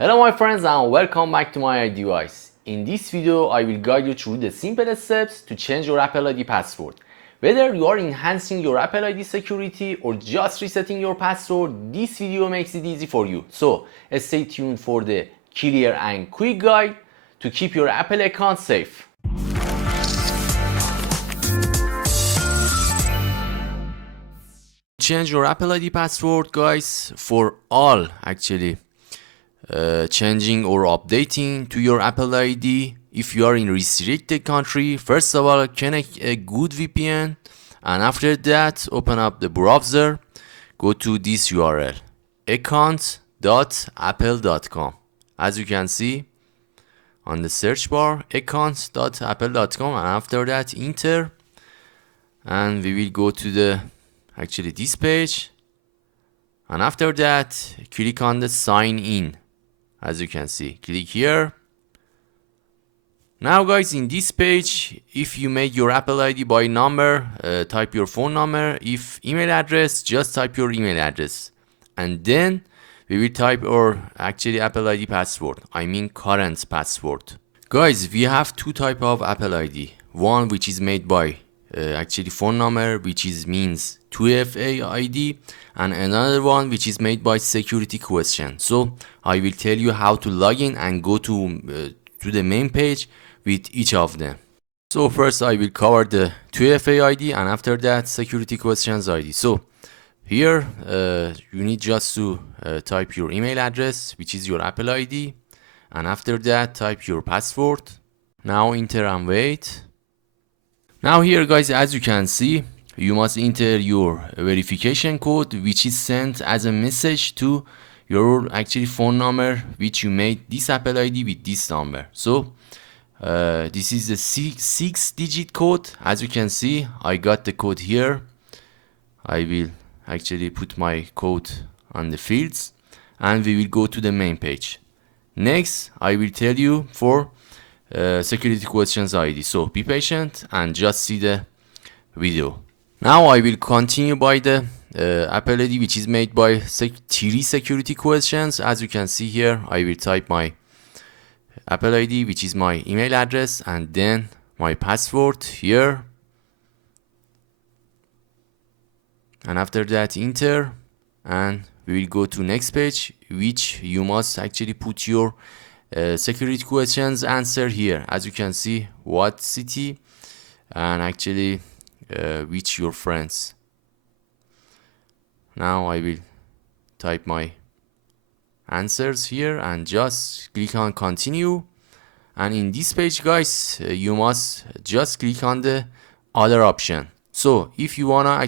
Hello my friends and welcome back to MyiDevice. In this video, I will guide you through the simple steps to change your Apple ID password. Whether you are enhancing your Apple ID security or just resetting your password, this video makes it easy for you. So stay tuned for the clear and quick guide to keep your Apple account safe. Change your Apple ID password, guys, for all changing or updating to your Apple ID. If you are in restricted country, first of all connect a good VPN, and after that open up the browser, go to this URL account.apple.com. as you can see on the search bar, account.apple.com, and after that enter, and we will go to the this page, and after that click on the sign in. As you can see, click here. Now guys, in this page, if you made your Apple ID by number, type your phone number. If email address, just type your email address, and then we will type our Apple ID password, I mean current password. Guys, we have two type of Apple ID. One which is made by phone number, which means 2FA ID, and another one which is made by security question. So I will tell you how to log in and go to the main page with each of them. So first I will cover the 2FA ID, and after that security questions ID. So here you need just to type your email address, which is your Apple ID, and after that type your password. Now enter and wait. Now here guys, as you can see, you must enter your verification code, which is sent as a message to your phone number, which you made this Apple ID with this number. So this is the six-digit code. As you can see, I got the code here. I will put my code on the fields, and we will go to the main page. Next, I will tell you for security questions ID. So be patient and just see the video. Now I will continue by the Apple ID, which is made by three security questions. As you can see here, I will type my Apple ID, which is my email address, and then my password here, and after that enter, and we will go to next page, which you must put your security questions answer here. As you can see, what city, and which your friends. Now I will type my answers here and just click on continue. And in this page guys, you must just click on the other option. So if you wanna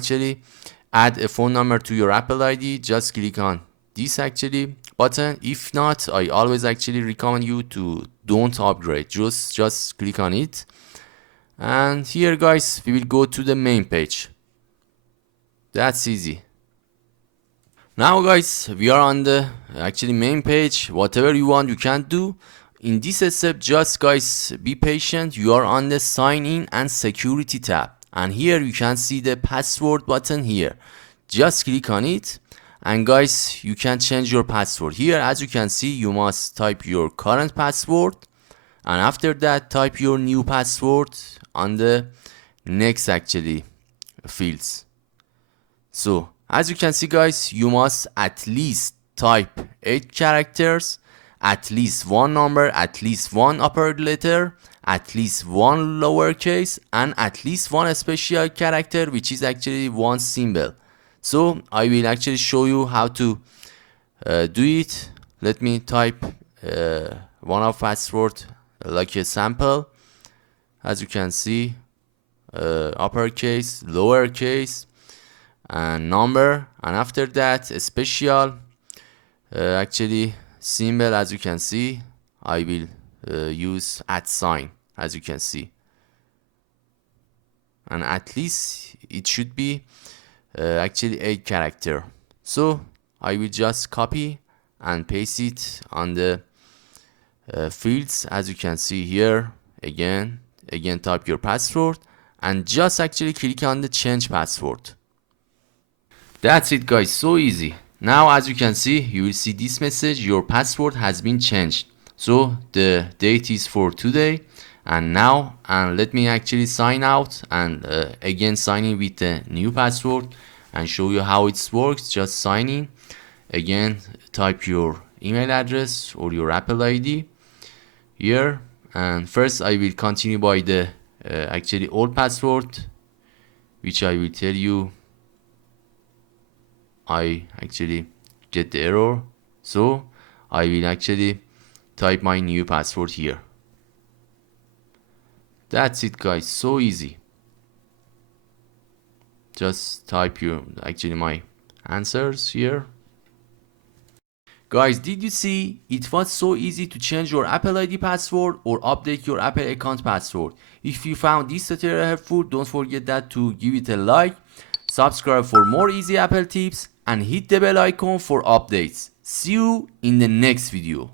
add a phone number to your Apple ID, just click on this button. If not, I always recommend you to don't upgrade, just click on it. And here guys, we will go to the main page. That's easy. Now guys, we are on the main page. Whatever you want you can do. In this step, just guys be patient. You are on the sign in and security tab, and here you can see the password button here. Just click on it, and guys you can change your password here. As you can see, you must type your current password, and after that type your new password on the next fields. So as you can see guys, you must at least type 8 characters, at least one number, at least one upper letter, at least one lowercase, and at least one special character, which is one symbol. So I will show you how to do it. Let me type one of password like a sample. As you can see, uppercase, lowercase, and number, and after that a special symbol. As you can see, I will use @. As you can see, and at least it should be 8 character. So I will just copy and paste it on the fields. As you can see here, again type your password, and just click on the change password. That's it guys, so easy. Now as you can see, you will see this message, your password has been changed. So the date is for today, and now let me actually sign out and again sign in with the new password and show you how it works. Just sign in again, type your email address or your Apple ID here, and first I will continue by the actually old password, which I will tell you I actually get the error. So I will actually type my new password here. That's it guys, so easy. Just type your actually my answers here. Guys, did you see? It was so easy to change your Apple ID password or update your Apple account password. If you found this tutorial helpful, don't forget that to give it a like, subscribe for more easy Apple tips, and hit the bell icon for updates. See you in the next video.